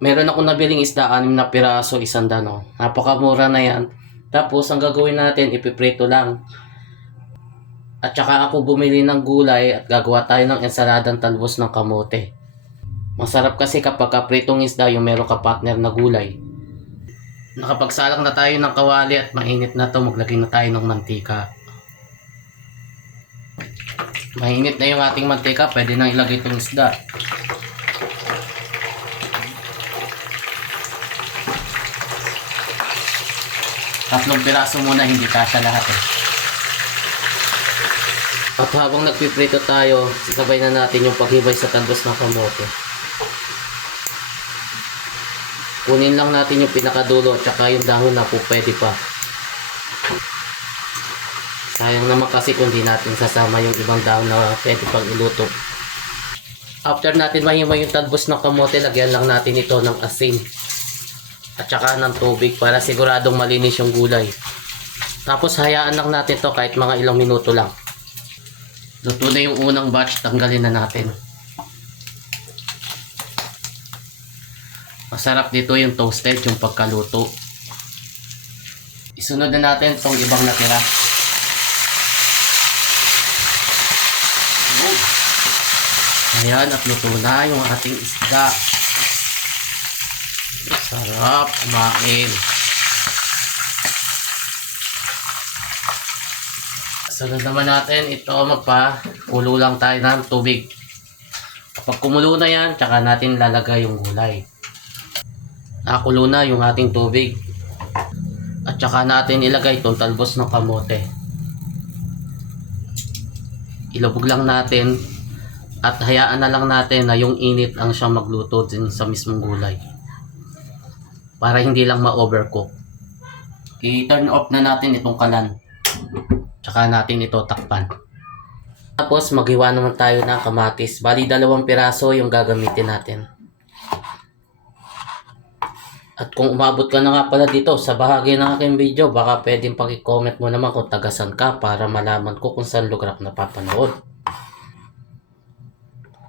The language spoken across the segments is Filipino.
Meron akong nabiling isda, 6 na piraso, 100 Napakamura na yan. Tapos ang gagawin natin, ipiprito lang. At saka ako bumili ng gulay at gagawa tayo ng ensaladang talbos ng kamote. Masarap kasi kapag kapritong isda yung meron ka partner na gulay. Nakapagsalak na tayo ng kawali at mainit na to, maglagay na tayo ng mantika. Mainit na yung ating mantika, pwede na ilagay itong isda. Tatlong piraso muna, hindi kasya lahat eh. At habang nagpiprito tayo, sabay na natin yung paghibay sa talbos ng kamote. Kunin lang natin yung pinakadulo at saka yung dahon na po pwede pa. Sayang naman kasi kung di natin sasama yung ibang dahon na pwede pang iluto. After natin mahimay yung talbos ng kamote, lagyan lang natin ito ng asin at saka ng tubig para siguradong malinis yung gulay. Tapos hayaan lang natin to kahit mga ilang minuto lang. Luto na yung unang batch, tanggalin na natin. Masarap dito yung toasted, yung pagkaluto. Isunod na natin itong ibang natira. Ayan, at luto na yung ating isda. Sarap kumain. Sunod naman natin, ito magpakulo lang tayo ng tubig. Kapag kumulo na yan, tsaka natin lalagay yung gulay. Nakakulo na yung ating tubig. At tsaka natin ilagay itong talbos ng kamote. Ilubog lang natin at hayaan na lang natin na yung init ang siyang magluto din sa mismong gulay. Para hindi lang ma-overcook. I-turn off na natin itong kalan. Tsaka natin ito takpan. Tapos maghiwa naman tayo ng kamatis. Bali 2 piraso yung gagamitin natin. At kung umabot ka na nga pala dito sa bahagi ng aking video, baka pwedeng paki-comment mo naman kung tagasan ka para malaman ko kung saan lugar ako napapanood.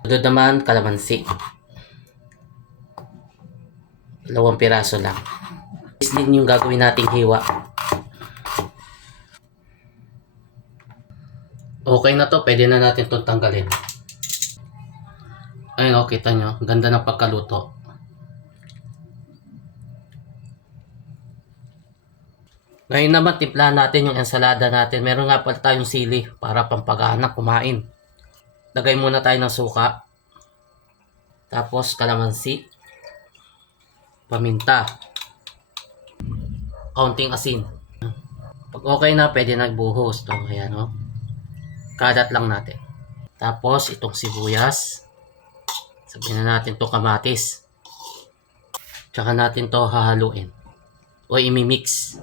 Sunod naman, kalamansi. 2 piraso lang. Is din yung gagawin nating hiwa. Okay na to, pwede na natin itong tanggalin. Ayun o, kita nyo, ganda ng pagkaluto. Ngayon naman, timplahan natin yung ensalada natin. Meron nga pala tayong sili para pampagana kumain. Lagay muna tayo ng suka. Tapos kalamansi. Paminta. Kaunting asin. Pag okay na, pwede na buhos. Ito, ayan o. Kadat lang natin. Tapos itong sibuyas. Sabihin na natin to kamatis. Tsaka natin to hahaluin. O imimix.